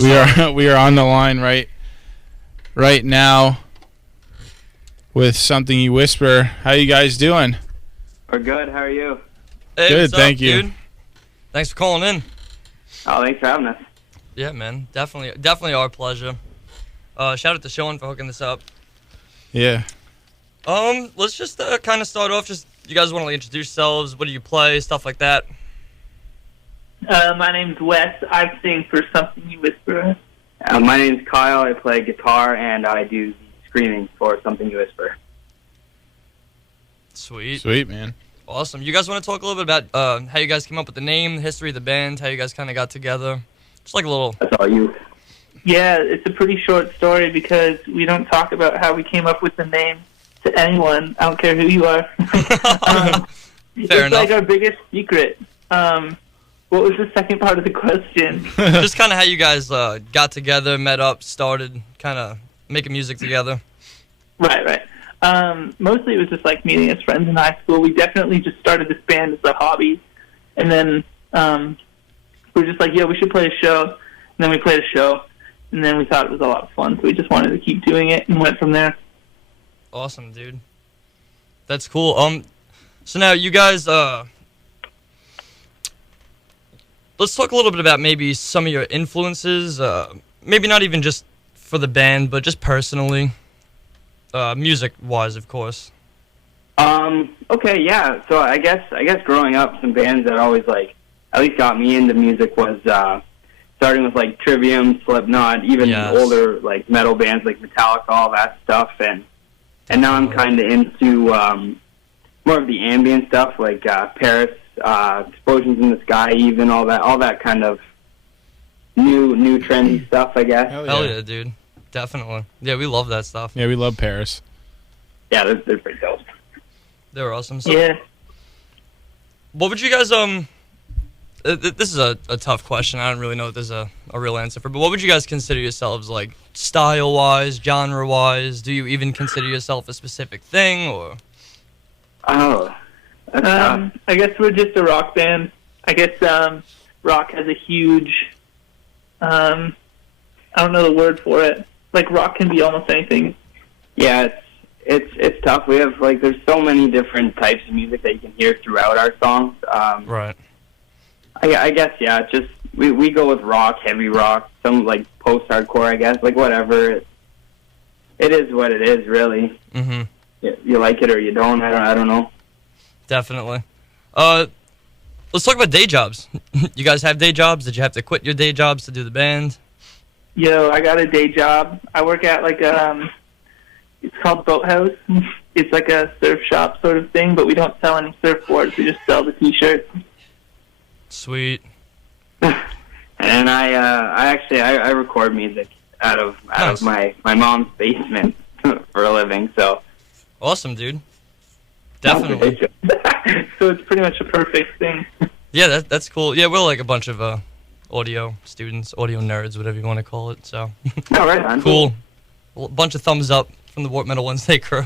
We are on the line right now with Something You Whisper. How you guys doing? We're good. How are you? Hey, Good, what's up, thank you. Dude? Thanks for calling in. Oh, thanks for having us. Yeah, man. Definitely our pleasure. Shout out to Sean for hooking this up. Yeah. Let's just kind of start off. Just you guys want to introduce yourselves? What do you play? Stuff like that. My name's Wes. I sing for Something You Whisper. My name's Kyle. I play guitar and I do the screaming for Something You Whisper. Sweet, man. Awesome. You guys want to talk a little bit about how you guys came up with the name, the history of the band, how you guys kind of got together? Just like a little. That's all you. Yeah, it's a pretty short story because we don't talk about how we came up with the name to anyone. I don't care who you are. It's enough. like our biggest secret. What was the second part of the question? Just kind of how you guys got together, met up, started kind of making music together. Right. Mostly it was just like meeting as friends in high school. We definitely just started this band as a hobby. And then we were just like, yeah, we should play a show. And then we played a show. And then we thought it was a lot of fun, so we just wanted to keep doing it and went from there. Awesome, dude. That's cool. So now you guys, let's talk a little bit about maybe some of your influences. Maybe not even just for the band, but just personally, music-wise, of course. Okay, yeah. So I guess growing up, some bands that always at least got me into music was starting with Trivium, Slipknot, even Yes. older metal bands like Metallica, all that stuff, and now I'm kind of into more of the ambient stuff like Paris, Explosions in the Sky, even all that kind of new trendy stuff, I guess. Hell yeah, dude. Definitely. Yeah, we love that stuff. Yeah, we love Paris. Yeah, they're pretty dope. They're awesome. So, Yeah. what would you guys, this is a tough question. I don't really know if there's a real answer for, but what would you guys consider yourselves, style-wise, genre-wise? Do you even consider yourself a specific thing, or? Oh, that's tough. I guess we're just a rock band. I guess rock has a huge, I don't know the word for it. Rock can be almost anything. Yeah, it's tough. We have there's so many different types of music that you can hear throughout our songs. Right. I guess yeah. It's just we go with rock, heavy rock, some post-hardcore. I guess whatever. It is what it is, really. Mm-hmm. You like it or you don't. I don't know. Definitely. Let's talk about day jobs. You guys have day jobs? Did you have to quit your day jobs to do the band? Yo, I got a day job. I work at it's called Boathouse. It's like a surf shop sort of thing, but we don't sell any surfboards. We just sell the T-shirts. Sweet. And I record music out of my mom's basement for a living. So Awesome, dude. Definitely. So it's pretty much a perfect thing. Yeah, that's cool. Yeah, we're a bunch of audio students, audio nerds, whatever you want to call it. So Oh, right on. cool. A bunch of thumbs up from the Warp Metal Wednesday crew.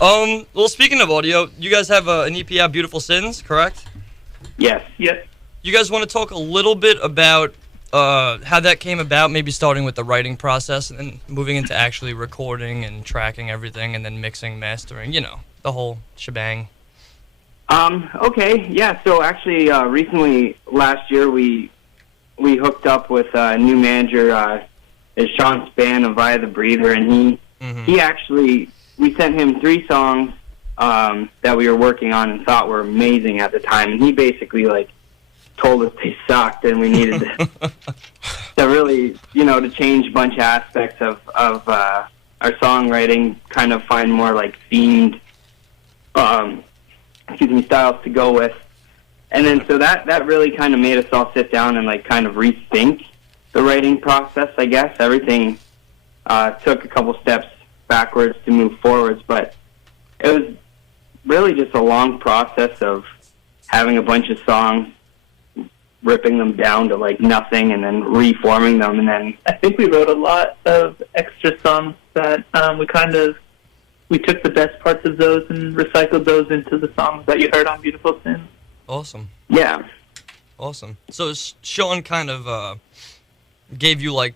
Well, speaking of audio, you guys have an EP out, Beautiful Sins, correct? Yes. Yes. You guys want to talk a little bit about how that came about, maybe starting with the writing process and then moving into actually recording and tracking everything and then mixing, mastering, the whole shebang. Okay, yeah, so actually recently, last year, we hooked up with a new manager, is Sean Spann of Via the Breather, and he actually, we sent him 3 songs that we were working on and thought were amazing at the time, and he basically, told us they sucked and we needed to really, to change a bunch of aspects of our songwriting, kind of find more themed, styles to go with. And then so that really kind of made us all sit down and kind of rethink the writing process, I guess. Everything took a couple steps backwards to move forwards, but it was really just a long process of having a bunch of songs, ripping them down to nothing and then reforming them, and then I think we wrote a lot of extra songs that we took the best parts of those and recycled those into the songs that you heard on Beautiful Sins. Awesome. yeah. Awesome. So Sean kind of gave you like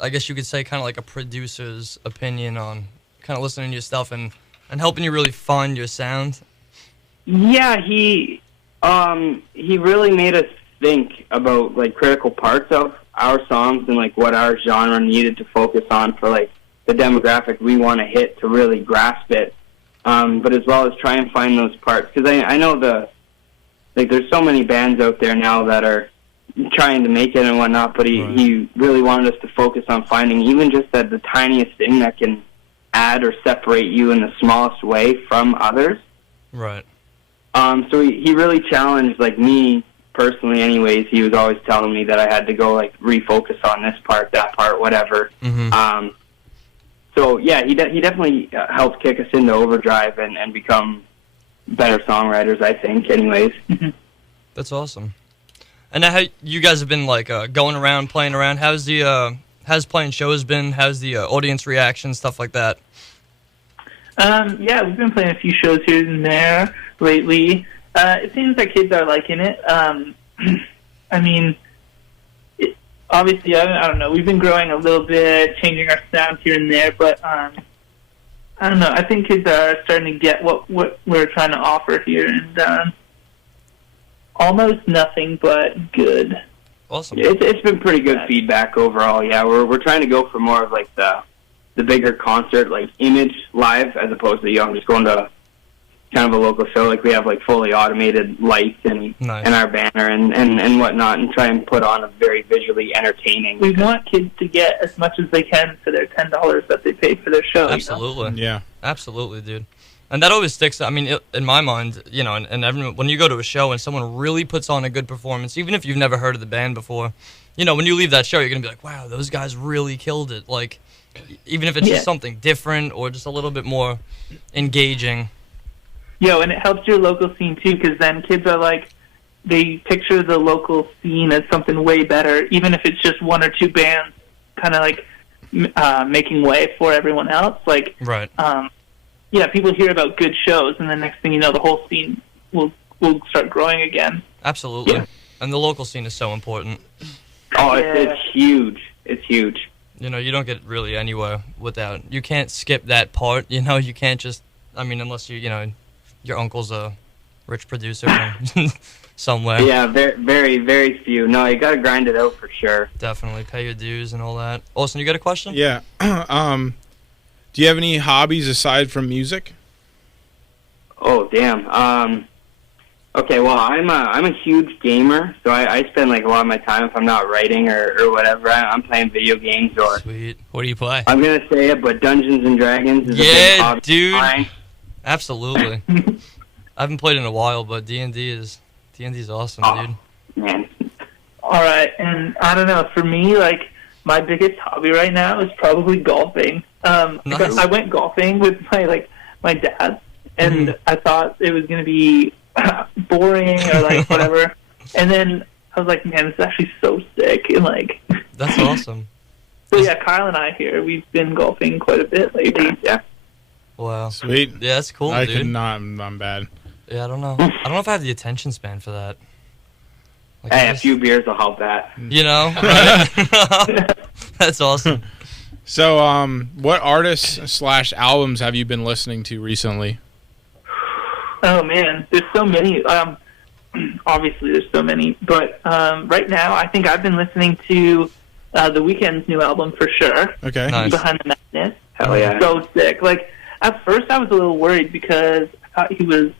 I guess you could say kind of like a producer's opinion on kind of listening to your stuff and helping you really find your sound. Yeah, he really made us think about like critical parts of our songs and like what our genre needed to focus on for like the demographic we want to hit to really grasp it. But as well as try and find those parts, because I know there's so many bands out there now that are trying to make it and whatnot, but he really wanted us to focus on finding even just the tiniest thing that can add or separate you in the smallest way from others. Right. So he really challenged, like, me personally anyways. He was always telling me that I had to go, like, refocus on this part, that part, whatever. Mm-hmm. So, yeah, he definitely helped kick us into overdrive and become better songwriters, I think, anyways. That's awesome. And now how you guys have been, like, going around, playing around. How's playing shows been? How's the audience reaction, stuff like that? Yeah, we've been playing a few shows here and there lately. It seems like kids are liking it. I mean, obviously, I don't know. We've been growing a little bit, changing our sound here and there, but I don't know. I think kids are starting to get what we're trying to offer here, and almost nothing but good. Awesome. It's been pretty good feedback overall. Yeah, we're trying to go for more of like the bigger concert like image live as opposed to I'm just going to kind of a local show. Like we have like fully automated lights and our banner and whatnot, and try and put on a very visually entertaining. We want kids to get as much as they can for their $10 that they pay for their show. Absolutely. You know? Yeah. Absolutely, dude. And that always sticks. I mean, in my mind, you know, and everyone, when you go to a show and someone really puts on a good performance, even if you've never heard of the band before, you know, when you leave that show, you're gonna be like, wow, those guys really killed it. Like, even if it's just something different or just a little bit more engaging. Yo, and it helps your local scene too, because then kids are like, they picture the local scene as something way better, even if it's just one or two bands, kind of like making way for everyone else. Like, right. Yeah, people hear about good shows, and then next thing you know, the whole scene will start growing again. Absolutely. Yeah. And the local scene is so important. Oh, it's huge. It's huge. You know, you don't get really anywhere without. You can't skip that part. You know, you can't just. I mean, unless you know, your uncle's a rich producer from somewhere. Yeah, very, very few. No, you got to grind it out for sure. Definitely pay your dues and all that. Austin, you got a question? Yeah. Do you have any hobbies aside from music? Oh, damn. Okay, well, I'm a huge gamer, so I spend like a lot of my time, if I'm not writing or whatever, I'm playing video games or. Sweet. What do you play? I'm gonna say it, but Dungeons and Dragons is a big Yeah, hobby of dude. mine. Absolutely. I haven't played in a while, but D&D is awesome, dude. Man, All right, and I don't know, for me, like, my biggest hobby right now is probably golfing. Nice. I went golfing with my dad, and I thought it was going to be boring or, like, whatever. And then I was like, man, this is actually so sick. And, like, That's awesome. so, yeah, Kyle and I here, we've been golfing quite a bit lately. yeah. Wow. Sweet. Yeah, that's cool, I dude. could not. I'm bad. Yeah, I don't know. I don't know if I have the attention span for that. Like, Hey, a few beers will help that. You know? Right? That's awesome. So, what artists / albums have you been listening to recently? Oh, man, there's so many. Obviously, there's so many. But right now, I think I've been listening to The Weeknd's new album for sure. Okay. Nice. Behind the Madness. Hell yeah. So sick. Like, at first I was a little worried because I thought he was,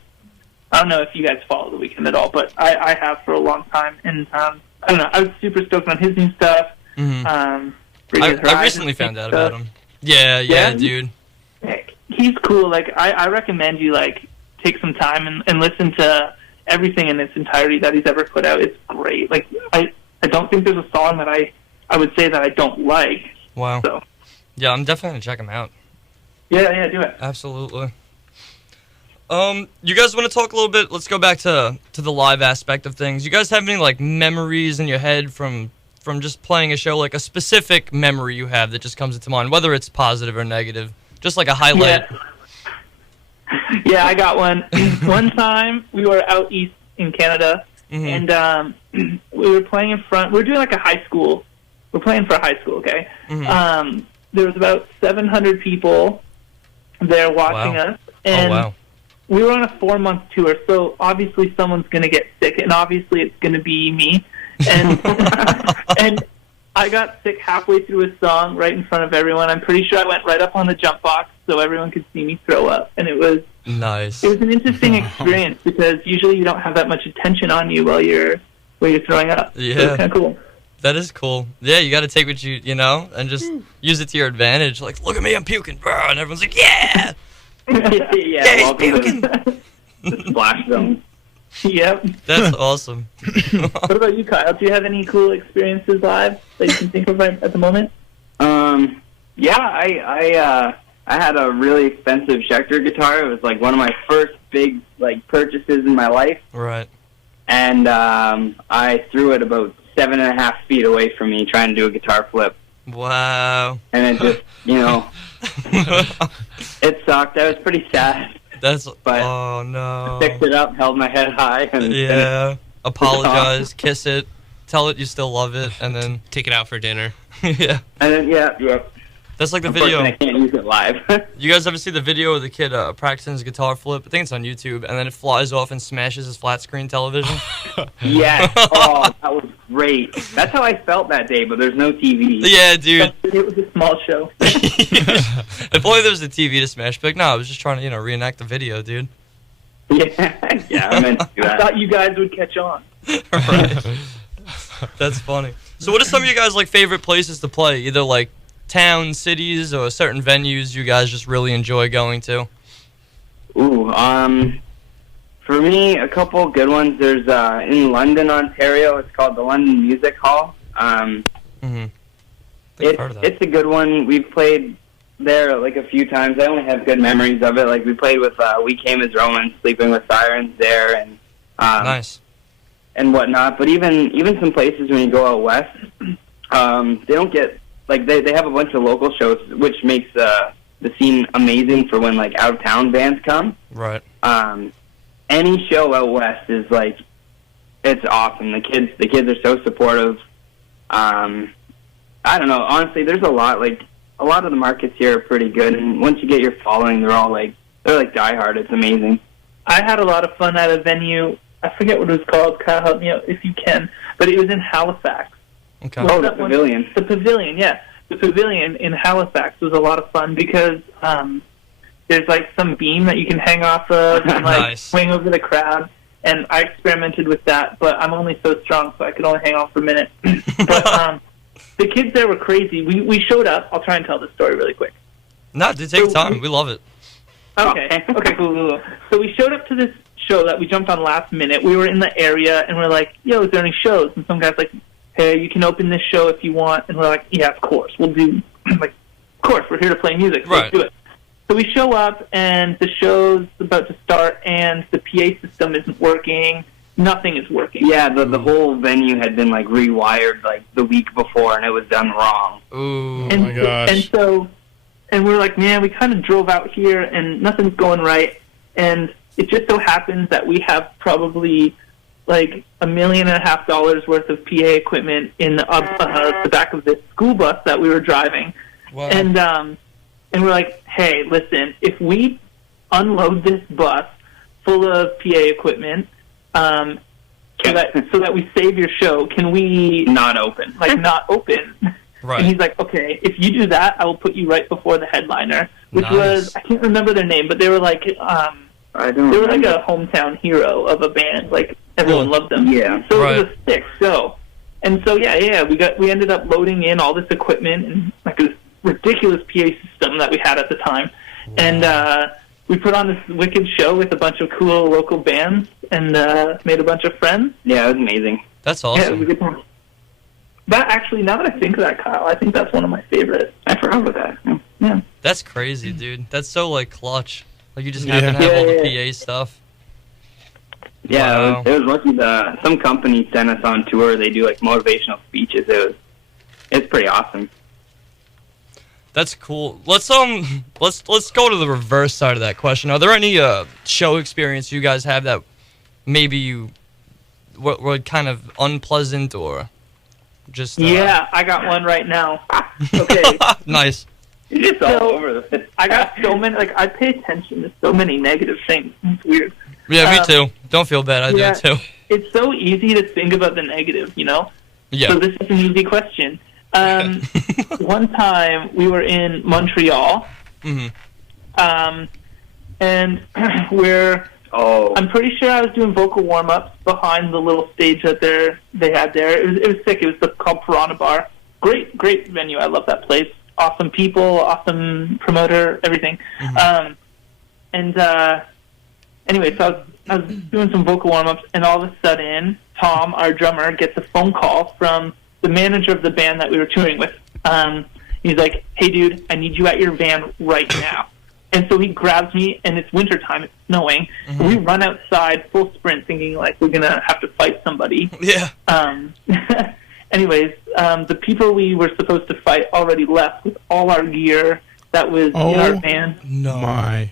I don't know if you guys follow The Weeknd at all, but I have for a long time. And I don't know, I was super stoked on his new stuff. Mhm. Bring His I Horizons recently found out stuff. about him. Yeah, dude. He's cool. Like, I recommend you, like, take some time and listen to everything in its entirety that he's ever put out. It's great. Like, I don't think there's a song that I would say that I don't like. Wow. So, Yeah, I'm definitely gonna check him out. yeah, do it. Absolutely. You guys want to talk a little bit? Let's go back to the live aspect of things. You guys have any like memories in your head from just playing a show, like a specific memory you have that just comes into mind, whether it's positive or negative, just like a highlight. Yeah, I got one. One time we were out east in Canada, Mhm. and we were playing in front. We were doing like a high school. We're playing for a high school, okay? Mhm. There was about 700 people there watching Wow. us, and Oh wow. we were on a 4-month tour. So obviously someone's gonna get sick, and obviously it's gonna be me. And and I got sick halfway through a song right in front of everyone. I'm pretty sure I went right up on the jump box so everyone could see me throw up, and it was Nice. an interesting experience because usually you don't have that much attention on you while you're throwing up. So Yeah. it's kind of cool. That is cool. Yeah, you got to take what you know and just use it to your advantage. Like, look at me, I'm puking, bro, and everyone's like, yeah. yeah, he's welcome puking. to the splash zone. Yep. That's awesome. What about you, Kyle? Do you have any cool experiences live that you can think of right at the moment? Yeah, I had a really expensive Schecter guitar. It was like one of my first big like purchases in my life, Right. and I threw it about 7.5 feet away from me trying to do a guitar flip, Wow. and it just it sucked. I was pretty sad. That's But oh no. Picked it up, held my head high, and Yeah. Apologize, kiss it, tell it you still love it, and then Take it out for dinner. yeah. and then yeah. That's like the Unfortunately, I video. can't use it live. You guys ever see the video of the kid practicing his guitar flip? I think it's on YouTube, and then it flies off and smashes his flat screen television. Yes. Oh, that was great. That's how I felt that day, but there's no TV. Yeah, dude. It was a small show. If only there was a TV to smash. But like, no, I was just trying to, reenact the video, dude. Yeah, I meant to do I that. thought you guys would catch on. Right. That's funny. So, what are some of you guys like favorite places to play? Either like towns, cities, or certain venues you guys just really enjoy going to? Ooh, for me, a couple good ones. There's in London, Ontario. It's called the London Music Hall. Mm-hmm. I've heard of that. It's a good one. We've played there like a few times. I only have good memories of it. Like we played with We Came as Romans, Sleeping with Sirens there, and Nice. and whatnot. But even some places when you go out west, they don't get like they have a bunch of local shows, which makes the scene amazing for when like out of town bands come. Right. Any show out west is like it's awesome. The kids are so supportive. I don't know. Honestly, there's a lot of the markets here are pretty good, and once you get your following, they're like diehard. It's amazing. I had a lot of fun at a venue. I forget what it was called. Kyle, help me out if you can. But it was in Halifax. Okay. Oh, the that one? Pavilion. The Pavilion, yeah. The Pavilion in Halifax was a lot of fun because there's like some beam that you can hang off of and like Nice. swing over the crowd. And I experimented with that, but I'm only so strong, so I could only hang off for a minute. But the kids there were crazy. We showed up. I'll try and tell the story really quick. No, dude, take your time. We love it. Okay. Okay, cool. So we showed up to this show that we jumped on last minute. We were in the area, and we're like, yo, is there any shows? And some guy's like, hey, you can open this show if you want. And we're like, yeah, of course. We'll do, like, of course, we're here to play music, so Right. let's do it. So we show up, and the show's about to start, and the PA system isn't working. Nothing is working. Yeah, the whole venue had been like rewired like the week before, and it was done wrong. Ooh. And, my gosh. And we're like, man, we kind of drove out here and nothing's going right. And it just so happens that we have probably like $1.5 million worth of PA equipment in the back of this school bus that we were driving. Wow. And we're like, hey, listen, if we unload this bus full of PA equipment, so that we save your show, can we Not open. not open? Right. And he's like, okay, if you do that, I will put you right before the headliner, which Nice. was, I can't remember their name, but they were like, I don't. they were like remember. a hometown hero of a band. Like, everyone Cool. loved them. Yeah. So Right. it was a sick show. And so, we ended up loading in all this equipment and like this ridiculous PA system that we had at the time. And we put on this wicked show with a bunch of cool local bands and made a bunch of friends. Yeah, it was amazing. That's Yeah, it was awesome. a good time. That actually, now that I think of that, Kyle, I think that's one of my favorites. I forgot about that. Yeah. Yeah. That's crazy, dude. That's so like clutch. Like you just happen to have Yeah, all the yeah. PA stuff. Yeah, Wow. it was lucky. Some company sent us on tour. They do like motivational speeches. It's pretty awesome. That's cool. Let's go to the reverse side of that question. Are there any show experience you guys have that maybe you were kind of unpleasant or just? Yeah, I got one right now. Okay. Nice. You're just all over the. I got so many, like, I pay attention to so many negative things. It's weird. Yeah, me too. Don't feel bad. I do it too. It's so easy to think about the negative, you know? Yeah. So this is an easy question. One time we were in Montreal, and I'm pretty sure I was doing vocal warm-ups behind the little stage that they had there. It was sick. It was called Piranha Bar. Great venue. I love that place. Awesome people, awesome promoter, everything. Anyway, so I was doing some vocal warm-ups, and all of a sudden, Tom, our drummer, gets a phone call from the manager of the band that we were touring with. He's like, "Hey, dude, I need you at your van right now." And so he grabs me, and it's wintertime, it's snowing. We run outside, full sprint, thinking, like, we're going to have to fight somebody. Yeah. Anyways, the people we were supposed to fight already left with all our gear that was in our van. No. My.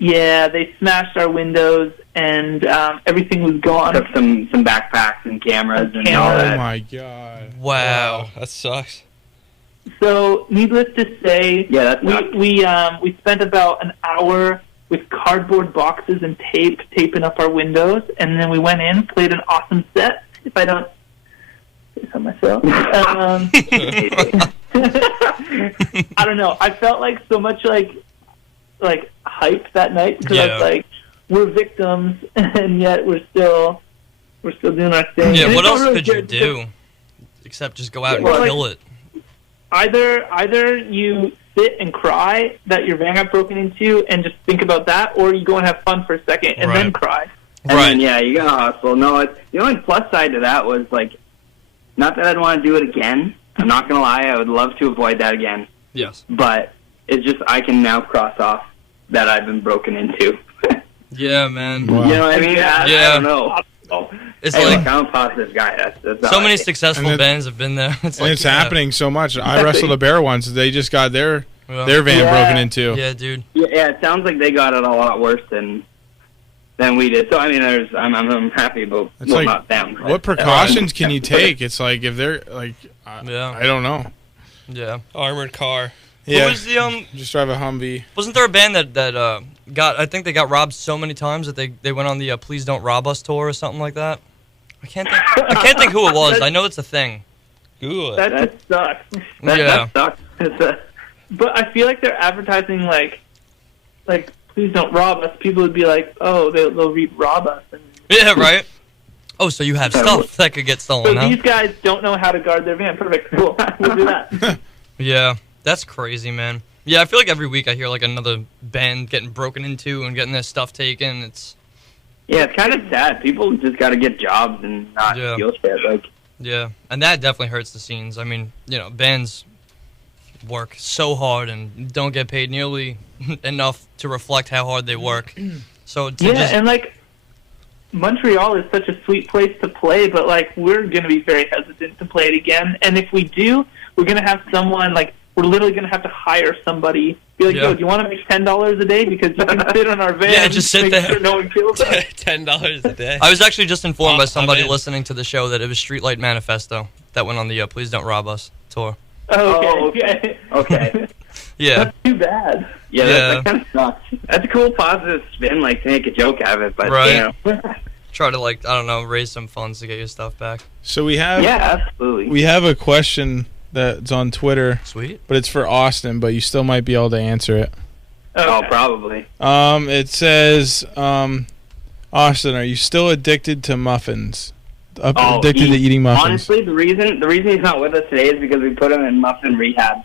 Yeah, they smashed our windows, and everything was gone. Took some backpacks and cameras and all Oh that. my god. Wow. That sucks. So, needless to say, Yeah, that's nuts. we spent about an hour with cardboard boxes and taping up our windows, and then we went in, played an awesome set. If I don't say so myself, I don't know. I felt like so much like hype that night because I was like, we're victims, and yet we're still doing our thing. Yeah. And What it's else not really could you good do except just go out and Well, like- kill it? Either you sit and cry that your van got broken into and just think about that, or you go and have fun for a second and then Right. cry. And then, yeah, you gotta hustle. No, the only plus side to that was, like, not that I'd want to do it again. I'm not gonna lie, I would love to avoid that again. Yes. But it's just I can now cross off that I've been broken into. Yeah, man. Wow. You know what I mean? I don't know. It's Hey, like look, I'm a positive guy. That's all so I many think. successful And it- bands have been there. It's like And it's happening so much. I wrestled a bear once. They just got their Yeah. van Yeah. broken into. Yeah, dude. Yeah, it sounds like they got it a lot worse than we did. So I mean, I'm happy about It's like, not them. what precautions can you take? It's like if they're like, Yeah. I don't know. Yeah. Armored car. Yeah, Who was the just drive a Humvee. Wasn't there a band that got? I think they got robbed so many times that they went on the "Please Don't Rob Us" tour or something like that. I can't think who it was. I know it's a thing. Google it. That just sucks. Yeah. That sucks. But I feel like they're advertising like please don't rob us. People would be like, oh, they'll rob us. And Yeah, right. Oh, so you have stuff that could get so stolen, huh? these guys don't know how to guard their van. Perfect. Cool. We'll do that. Yeah, that's crazy, man. Yeah, I feel like every week I hear like another band getting broken into and getting their stuff taken. It's It's kind of sad. People just got to get jobs and not Yeah. feel shit. Like, yeah, and that definitely hurts the scenes. I mean, bands work so hard and don't get paid nearly enough to reflect how hard they work. So to Yeah, just, and like Montreal is such a sweet place to play, but like we're gonna be very hesitant to play it again. And if we do, we're gonna have someone like we're literally gonna have to hire somebody. Be like, Yeah. yo, do you want to make $10 a day because you can sit on our van? Yeah, just sit make there. Sure no one kills us. $10 a day. I was actually just informed by I'm somebody in. listening to the show that it was Streetlight Manifesto that went on the "Please Don't Rob Us" tour. Oh, okay. okay. Yeah, That's too bad. Yeah, Yeah. that kind of sucks. That's a cool positive spin, like to make a joke out of it. But, Right. you know. try to like I don't know raise some funds to get your stuff back. So we have Yeah, absolutely. we have a question that's on Twitter, Sweet. but it's for Austin, but you still might be able to answer it. Oh, probably. It says, Austin, are you still addicted to muffins? Addicted to eating muffins? Honestly, the reason he's not with us today is because we put him in muffin rehab.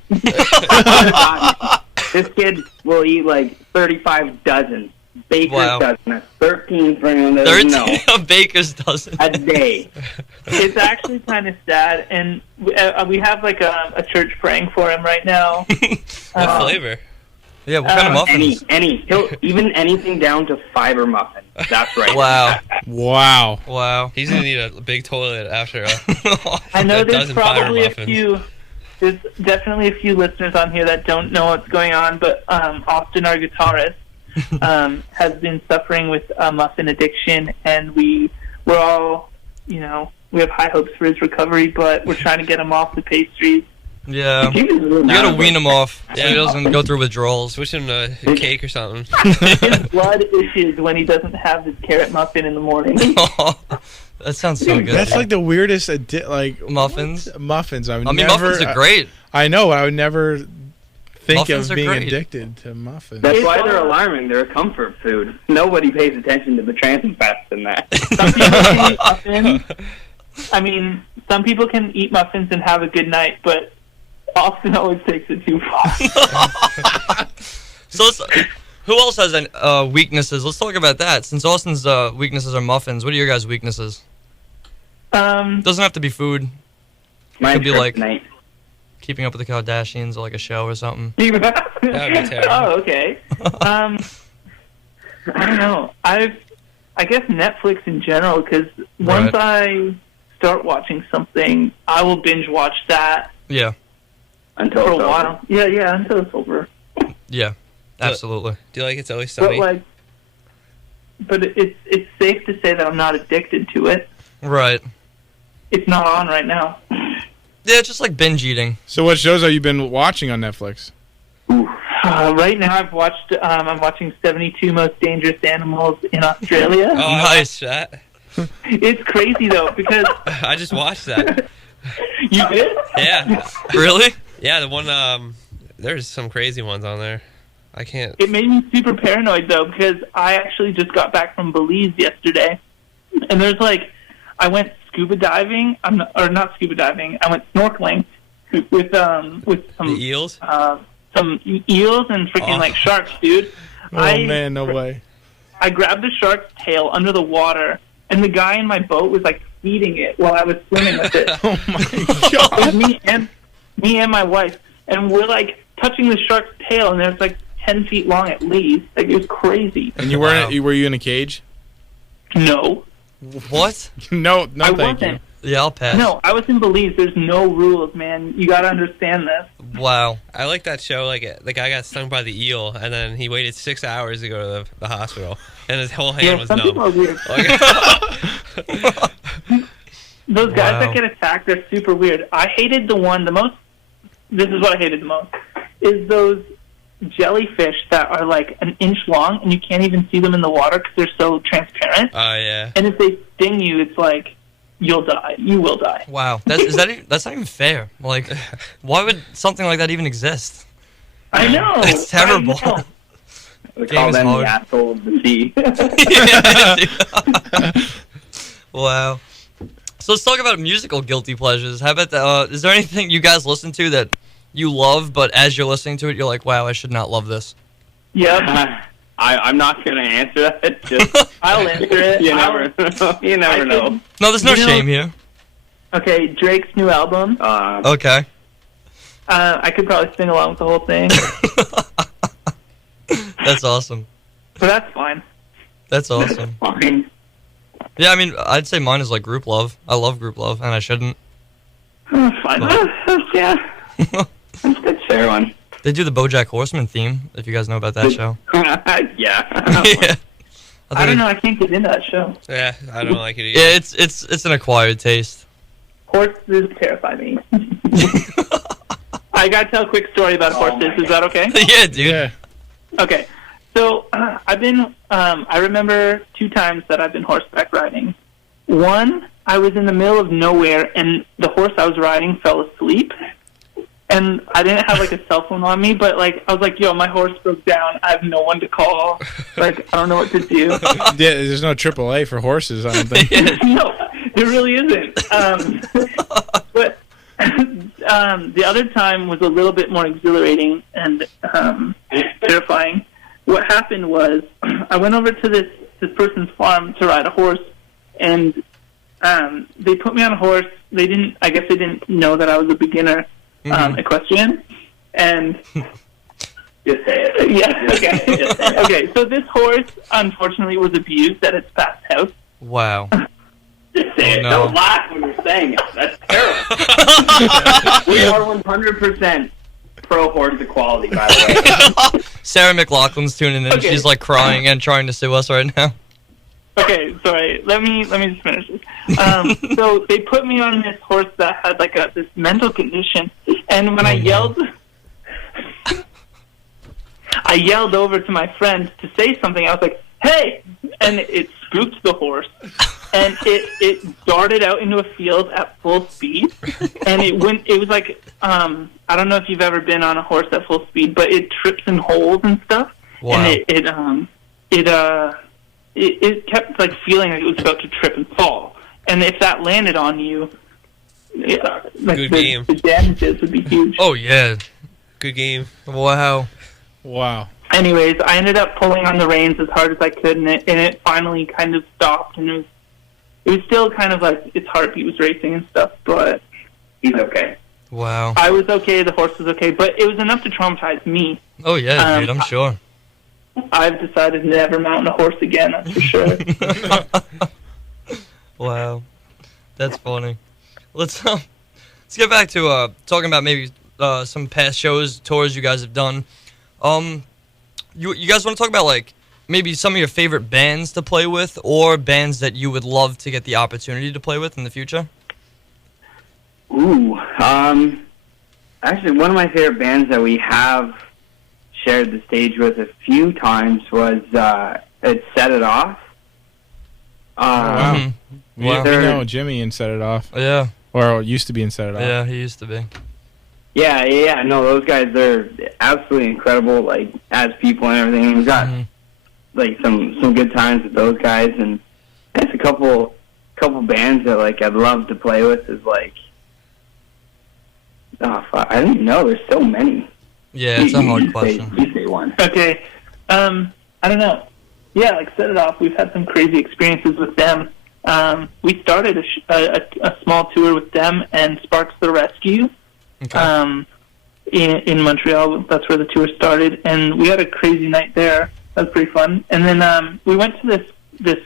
This kid will eat like 35 dozen. Baker's Wow. dozen. That's 13 for anyone that doesn't know. 13 a baker's dozen. A day. It's actually kind of sad, and we have like a church praying for him right now. What flavor? Yeah, what kind of muffins? He'll even anything down to fiber muffin. That's right. Wow. Wow. Wow. He's gonna need a big toilet after. I know A there's dozen fiber probably a muffins. few. There's definitely a few listeners on here that don't know what's going on, but Austin, our guitarist, has been suffering with muffin addiction, and we're all you know, we have high hopes for his recovery, but we're trying to get him off the pastries. Yeah. He was really You gotta not, wean but- him off so he doesn't go through withdrawals. Switch him to a cake or something. His blood issues when he doesn't have his carrot muffin in the morning. That sounds so good. That's like the weirdest Muffins. Muffins. I mean, muffins are great. I know. I would never think Muffins of are being great. addicted to muffins. That's why they're alarming. They're a comfort food. Nobody pays attention to the trans fats in that. Some people can eat muffins. I mean, some people can eat muffins and have a good night, but Austin always takes it too far. So who else has weaknesses? Let's talk about that. Since Austin's weaknesses are muffins, what are your guys' weaknesses? Doesn't have to be food. Mine's Could be like kryptonite. Keeping Up with the Kardashians or like a show or something. That would be terrible. Oh, okay. I don't know. I guess Netflix in general, because once I start watching something, I will binge watch that Yeah. Until for a it's over. while. Yeah, until it's over. Yeah. Absolutely. Do you like It's Always But Sunny? but it's safe to say that I'm not addicted to it. Right. It's not on right now. Yeah, it's just like binge eating. So what shows have you been watching on Netflix? Right now, I'm watching 72 Most Dangerous Animals in Australia. Oh, I Nice. watched that. It's crazy though because I just watched that. you did. Yeah. Really? Yeah, the one, there's some crazy ones on there. I can't. It made me super paranoid though because I actually just got back from Belize yesterday, and there's I went scuba diving. Not scuba diving. I went snorkeling with some The eels? some eels and freaking Oh. sharks, dude. Oh man, no way. I grabbed the shark's tail under the water, and the guy in my boat was feeding it while I was swimming with it. Oh my It god. was me and my wife, and we're touching the shark's tail, and it's 10 feet long at least. It was crazy. And you Wow. weren't? Were you in a cage? No, What? No, no, I thank wasn't. Yeah, I'll pass. No, I was in Belize. There's no rules, man. You gotta understand this. Wow. I like that show. The guy got stung by the eel, and then he waited 6 hours to go to the hospital, and his whole hand Yeah, was some numb. people are weird. Those guys Wow. that get attacked are super weird. I hated the most. This is what I hated the most: is those jellyfish that are an inch long and you can't even see them in the water because they're so transparent. Oh, yeah. And if they sting you, it's you'll die. You will die. Wow. That's not even fair. Why would something like that even exist? I know. It's terrible. I know. We Game call is them hard. the asshole of the sea. Wow. So let's talk about musical guilty pleasures. How about is there anything you guys listen to that you love, but as you're listening to it, you're like, wow, I should not love this? Yep. I'm not going to answer that. Just, I'll answer it. you never know. You never know. No, there's no You know- shame here. Okay, Drake's new album. Okay. I could probably sing along with the whole thing, That's awesome. but that's fine. That's awesome. Fine. Yeah, I mean, I'd say mine is Group Love. I love Group Love, and I shouldn't. Fine. Yeah. That's a fair one. They do the BoJack Horseman theme, if you guys know about that show. Yeah. Yeah. I don't know. I can't get into that show. Yeah, I don't like it either. Yeah, it's an acquired taste. Horses terrify me. I gotta tell a quick story about horses. Is that okay? Yeah, dude. Yeah. Okay. So I've been. I remember 2 times that I've been horseback riding. One, I was in the middle of nowhere, and the horse I was riding fell asleep. And I didn't have a cell phone on me, but I was like, "Yo, my horse broke down. I have no one to call. I don't know what to do." Yeah, there's no AAA for horses, I don't think. No, there really isn't. But the other time was a little bit more exhilarating and terrifying. What happened was I went over to this person's farm to ride a horse, and they put me on a horse. I guess they didn't know that I was a beginner equestrian, and Just say it. yeah, okay, okay. So this horse unfortunately was abused at its past house. Wow. Just say Oh, it. no. Don't laugh when you're saying it. That's terrible. We are 100% pro horse equality, by the way. Sarah McLaughlin's tuning in. Okay. She's crying and trying to sue us right now. Okay, sorry. Let me just finish this. So they put me on this horse that had like this mental condition, and when I yelled over to my friend to say something. I was like, "Hey!" and it spooked the horse, and it darted out into a field at full speed, and it went. It was like I don't know if you've ever been on a horse at full speed, but it trips and holds and stuff, Wow. and it kept like feeling like it was about to trip and fall, and if that landed on you, like Good game. the damages would be huge. Oh yeah. Good game. Wow. Wow. Anyways, I ended up pulling on the reins as hard as I could, and it finally kind of stopped, and it was still kind of like its heartbeat was racing and stuff, but he's okay. Wow. I was okay, the horse was okay, but it was enough to traumatize me. Oh yeah, dude. I'm sure. I've decided to never mount a horse again, that's for sure. Wow. That's funny. Let's get back to talking about maybe some past shows, tours you guys have done. You guys want to talk about like maybe some of your favorite bands to play with, or bands that you would love to get the opportunity to play with in the future? Ooh, actually, one of my favorite bands that we have shared the stage with a few times was it Set It Off. Wow. Mhm. We Wow. know Jimmy and Set It Off, Yeah. or used to be in Set It Off. Yeah, he used to be. Yeah, no, those guys, they're absolutely incredible, like, as people and everything. We've got, Mhm. like, some good times with those guys, and there's a couple bands that, like, I'd love to play with is, like, oh, fuck, I don't even know, there's so many. Yeah, it's a hard You question. say one. Okay, I don't know. Yeah, like Set It Off, we've had some crazy experiences with them. We started a small tour with them and Sparks the Rescue. Okay. In Montreal, that's where the tour started, and we had a crazy night there. That was pretty fun. And then we went to this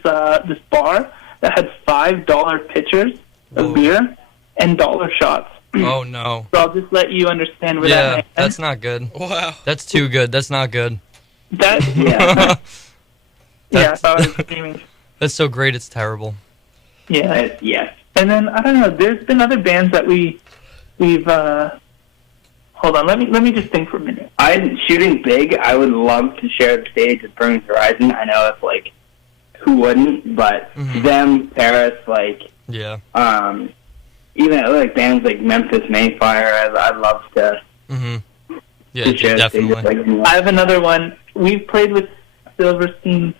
bar that had $5 pitchers Whoa. of beer and dollar shots. Oh no. So I'll just let you understand where that Yeah, night that's not good. Wow. That's too good. That's not good. that yeah yeah. I thought I was dreaming. That's so great. It's terrible. Yeah, yes. And then I don't know. There's been other bands that we've. Hold on. Let me just think for a minute. Shooting Big, I would love to share the stage with Burning Horizon. I know it's like, who wouldn't? But Mhm. them, Paris, like, Yeah. even like bands like Memphis Mayfire, I'd love to, Mhm. Yeah, to share the stage with. definitely. Like, I have another one. We've played with Silverstein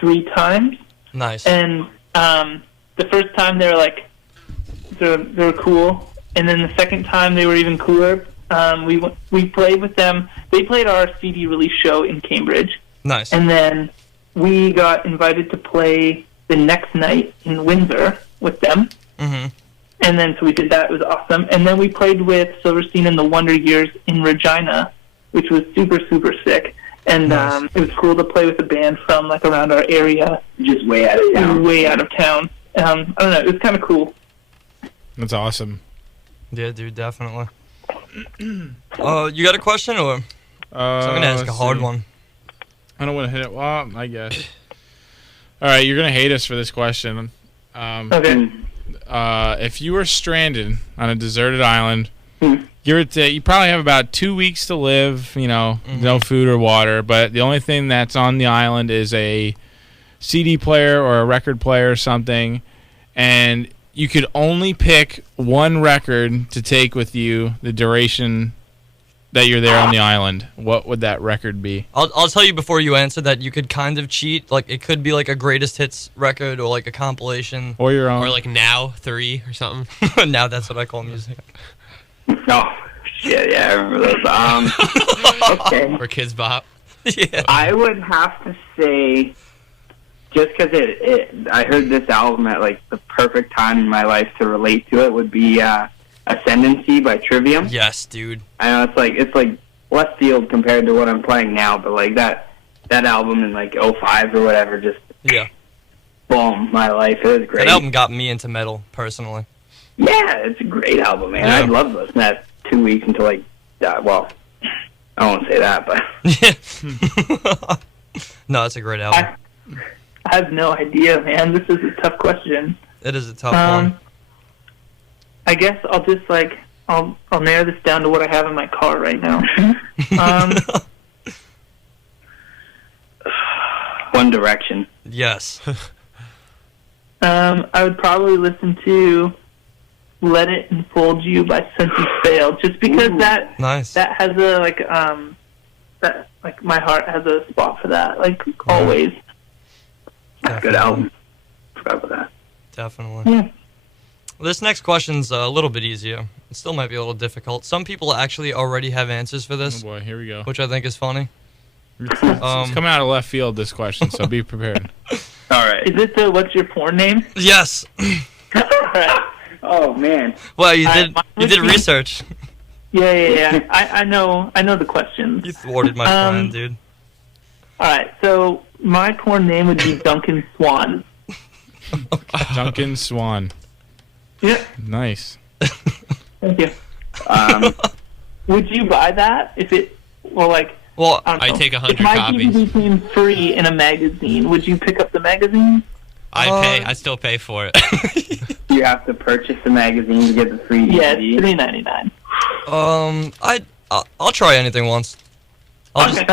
3 times, Nice. and the first time they were like, they were cool, and then the second time they were even cooler. We played with them. They played our CD release show in Cambridge, Nice. and then we got invited to play the next night in Windsor with them. Mhm. And then so we did that. It was awesome. And then we played with Silverstein and the Wonder Years in Regina, which was super, super sick. And Nice. it was cool to play with a band from like around our area, just way out of town. way out of town. I don't know. It was kind of cool. That's awesome. Yeah, dude, definitely. You got a question, or so I'm gonna ask a let's hard see. one. I don't want to hit it. Well, I guess. All right, you're gonna hate us for this question. Okay. If you were stranded on a deserted island, Hmm. give or take, you probably have about 2 weeks to live. You know, no food or water, but the only thing that's on the island is a CD player or a record player or something, and you could only pick one record to take with you the duration that you're there on the island. What would that record be? I'll tell you before you answer that you could kind of cheat. Like it could be like a greatest hits record or like a compilation. Or your own? Or like Now 3 or something. Now that's what I call music. Oh, shit, yeah, I remember those. Okay. Or Kids Bop. Yeah. I would have to say, just because I heard this album at like the perfect time in my life to relate to it, would be Ascendancy by Trivium. Yes, dude. I know it's like left field compared to what I'm playing now, but like that album in like 05 or whatever, just Yeah. boom, my life. It was great. That album got me into metal personally. Yeah, it's a great album, man. Yeah. I'd love to listen to that 2 weeks until like, well, I won't say that, but Yeah. No, it's a great album. I I have no idea, man. This is a tough question. It is a tough one. I guess I'll just I'll narrow this down to what I have in my car right now. One Direction. Yes. I would probably listen to "Let It Enfold You" by Senses Fail, just because Nice. that has that my heart has a spot for that, always. That's a good album. Forgot about that. Definitely. Yeah. This next question's a little bit easier. It still might be a little difficult. Some people actually already have answers for Oh this, boy, here we go. which I think is funny. It's coming out of left field, this question, so be prepared. All right. Is it the "What's your porn name"? Yes. Alright. Oh man. Well, you Alright, did research. Yeah. I know the questions. You thwarted my plan, dude. Alright, so my porn name would be Duncan Swan. Duncan Swan. Yeah. Nice. Thank you. Would you buy that if it Well, I don't I know. take 100 If my copies. DVD came free in a magazine, would you pick up the magazine? I still pay for it. You have to purchase the magazine to get the free Yeah, DVD. it's $3.99. I'll try anything once. I'll say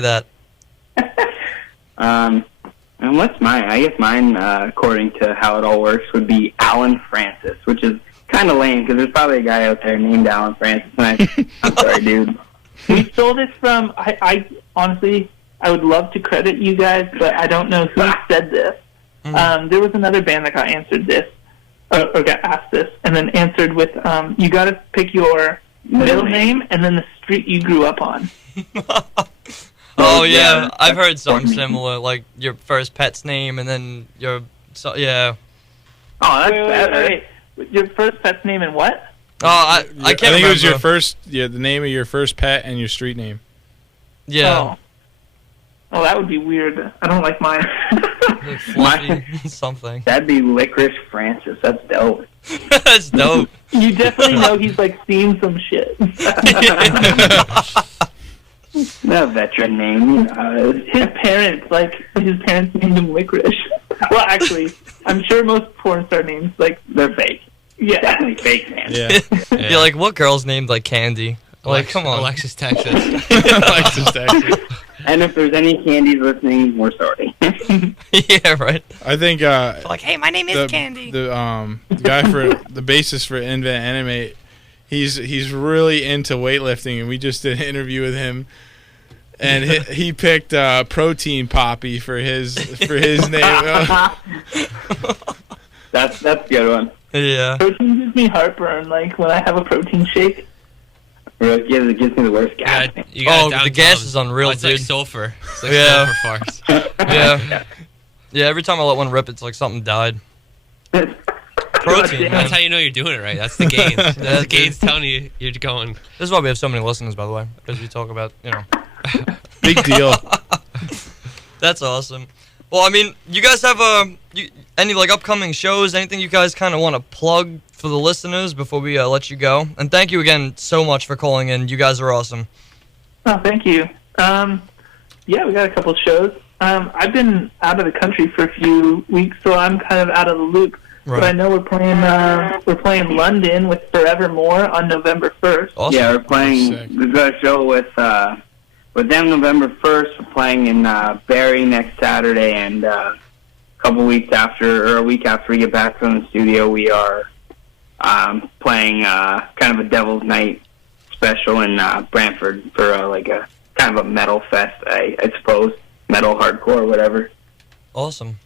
that. And what's mine? I guess mine, according to how it all works, would be Alan Francis, which is kind of lame because there's probably a guy out there named Alan Francis. And I'm sorry, dude. We stole this from. I honestly, I would love to credit you guys, but I don't know who said this. There was another band that got answered this, or got asked this, and then answered with, "You got to pick your middle name and then the street you grew up on." Oh yeah, yeah, I've heard that's something funny. similar, like your first pet's name and then your yeah. Oh, that's Wait, better. wait. Your first pet's name and what? Oh, I can't I think remember. it was your first, the name of your first pet and your street name. Yeah. Oh, that would be weird. I don't like mine. Like Fluffy something. That'd be Licorice Francis. That's dope. That's dope. You definitely know he's seen some shit. That veteran name. You know how it is. His parents named him Licorice. Well, actually, I'm sure most porn star names, They're fake. yeah. Definitely fake, man. Yeah. You're like, what girl's named like Candy? Like, come on. Alexis, Texas. Alexis, Texas. And if there's any candies listening, we're sorry. Yeah, right. I think Like, hey, my name is Candy. the guy for the bassist for Invent Animate, he's really into weightlifting, and we just did an interview with him, and he picked Protein Poppy for his name. That's a good one. Yeah. Protein gives me heartburn, when I have a protein shake. Really it gives me the worst gas. You got Oh, down the gas tubs. is unreal, It's dude. like sulfur. It's like Yeah. sulfur farts. Yeah. Yeah, every time I let one rip, it's like something died. Protein, man. That's how you know you're doing it right. That's the gains. That's the That's gains telling you you're going. This is why we have so many listeners, by the way, because we talk about, Big deal. That's awesome. Well, I mean, you guys have any upcoming shows? Anything you guys kind of want to plug for the listeners before we let you go? And thank you again so much for calling in. You guys are awesome. Oh, thank you. Yeah, we got a couple shows. I've been out of the country for a few weeks, so I'm kind of out of the loop. But I know we're playing London with Forevermore on November 1st. Awesome. Yeah, we're playing. Sick. We've got a show with them November 1st. We're playing in Barrie next Saturday, and a week after we get back from the studio, we are playing kind of a Devil's Night special in Brantford for a kind of a metal fest, I suppose, metal hardcore, whatever. Awesome.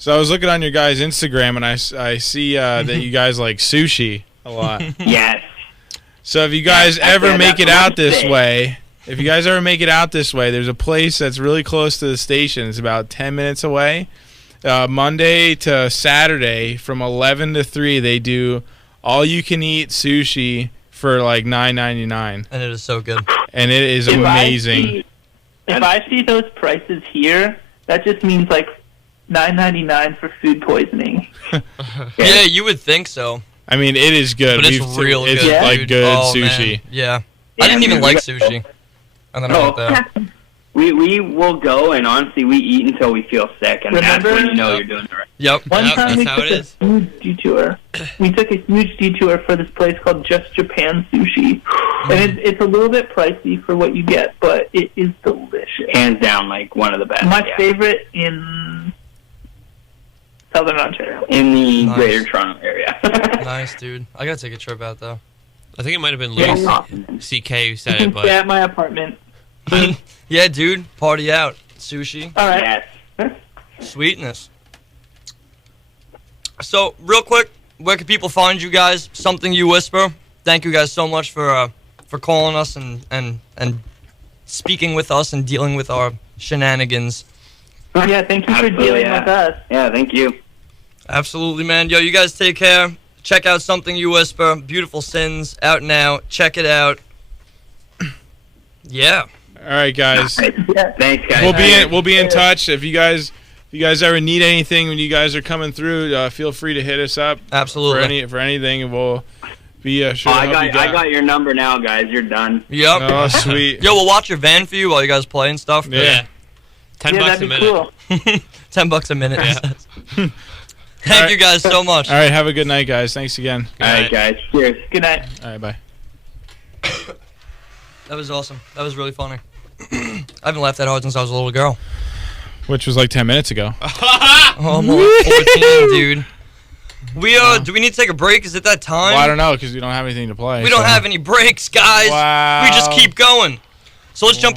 So I was looking on your guys' Instagram, and I see that you guys like sushi a lot. Yes. So if you guys Yeah, ever that's make it what out I'm this saying. way, there's a place that's really close to the station. It's about 10 minutes away. Monday to Saturday from 11 to 3, they do all-you-can-eat sushi for $9.99, And it is so good. and it is If amazing. If I see those prices here, that just means $9.99 for food poisoning. Yeah, you would think so. I mean, it is good. But it's real It's good, like dude. good Oh, sushi. man. Yeah. Yeah, I didn't even dude, like we sushi. And then I went there. We will go, and honestly, we eat until we feel sick, and that's Remember? when you know Yep. you're doing it right. Yep. One Yep, time we that's how took it a is. huge detour. We took a huge detour for this place called Just Japan Sushi. And it's a little bit pricey for what you get, but it is delicious. Hands down, like one of the best. My yeah. favorite in Southern Ontario. in the Nice. Greater Toronto area. Nice, dude. I gotta take a trip out though. I think it might have been Yeah. Louis CK who said You it, can but stay at my apartment. Yeah, dude. Party out. Sushi. All right. Yes. Sweetness. So, real quick, where can people find you guys? Something You Whisper. Thank you guys so much for calling us and speaking with us and dealing with our shenanigans. Yeah, thank you for Absolutely, dealing yeah. with us. Yeah, thank you. Absolutely, man. Yo, you guys take care. Check out Something You Whisper. Beautiful Sins out now. Check it out. Yeah. All right, guys. Yeah. Thanks, guys. We'll be in touch. If you guys ever need anything when you guys are coming through, feel free to hit us up Absolutely. for anything, and we'll be sure to I help you got guys. your number now, guys. You're done. Yep. Oh, sweet. Yo, we'll watch your van for you while you guys play and stuff. Yeah. $10 Yeah, a that'd be minute. cool. $10 a minute. Yeah. Thank Alright. you guys so much. All right, have a good night, guys. Thanks again. All right, guys. Cheers. Good night. All right, bye. That was awesome. That was really funny. I haven't laughed that hard since I was a little girl. Which was like 10 minutes ago. Oh, I'm only 14, dude. Do we need to take a break? Is it that time? Well, I don't know because we don't have anything to play. We don't so- have any breaks, guys. Wow. We just keep going. So let's jump